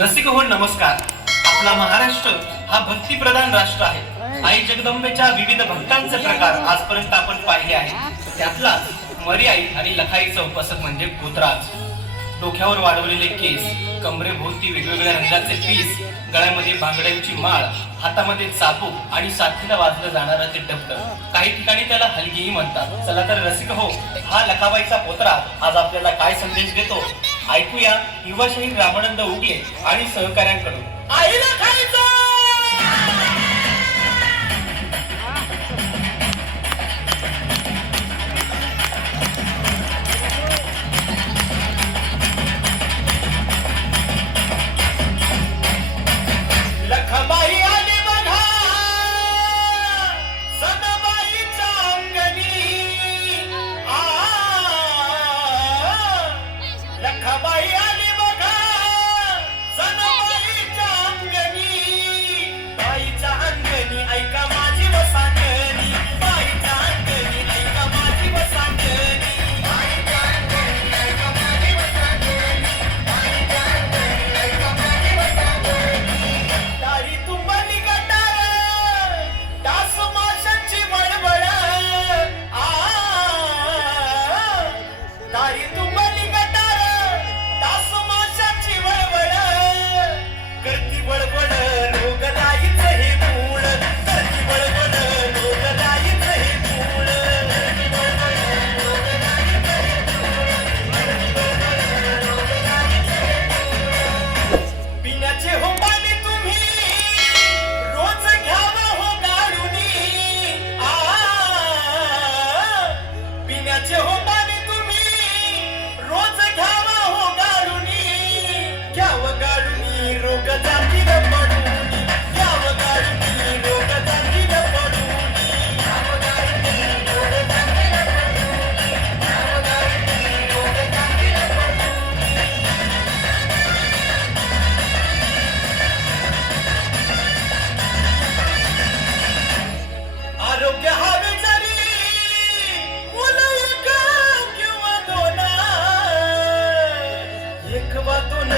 रसिक हो नमस्कार. आपला महाराष्ट्र हा भक्तिप्रधान राष्ट्र आहे. आई जगदंबेच्या विविध भक्तांचे प्रकार आजपर्यंत आपण पाहिले आहेत. त्यातला मरी आई आणि लखाईचा उपासक म्हणजे पोतराज. डोक्यावर वाढवलेले केस, कमरेभोवती वेगवेगळ्या रंगाचे पीस, गळ्यामध्ये बांगड्यांची माळ, हातामध्ये चाबूक आणि साथीला वाजलं जाणारं ते डबकं. काही ठिकाणी त्याला हलगीही म्हणतात. चला तर रसिक हो, हा लखाबाईचा पोतराज आज आपल्याला काय संदेश देतो ऐकूया युवा शहीद रामानंद उगले आणि सहकाऱ्यांकडून. आईला खायचं लखाबाई आली बघा सदाबाईच्या अंगणी. लखाबाई आली बघा सदाबाईच्या अंगणी. बाईच्या अंगणी ऐका माझी वसांगणी. बाईच्या अंगणी ऐका माझी वसांगणी. बाईच्या अंगणी ऐका माझी वसांगणी. बाईच्या अंगणी ऐका माझी वसांगणी. तारी तुंबली गटार डास माशांची बळबळ. तारी तुंबली गटार डास माशांची बळबळ. करती बळबळ रोगदाईच हे मूळ. करती बळबळ रोगदाईच हे मूळ. करती बळबळ रोगदाईच हे मूळ. करती बळबळ रोगदाईच हे मूळ. पिण्याचे हो पाणी तुम्ही रोज घ्यावं हो गाडूनी. पिण्याचे हो पाणी तुम्ही रोज घ्यावं हो गाडूनी. घ्यावं गाडूनी रोग जातील पडूनी. घ्यावं गाडूनी रोग जातील पडूनी. घ्यावं गाडूनी रोग जातील पडूनी. घ्यावं गाडूनी रोग जातील पडूनी. आरोग्य हवे जरी मुलं एक किंवा दोन. एक वा दोन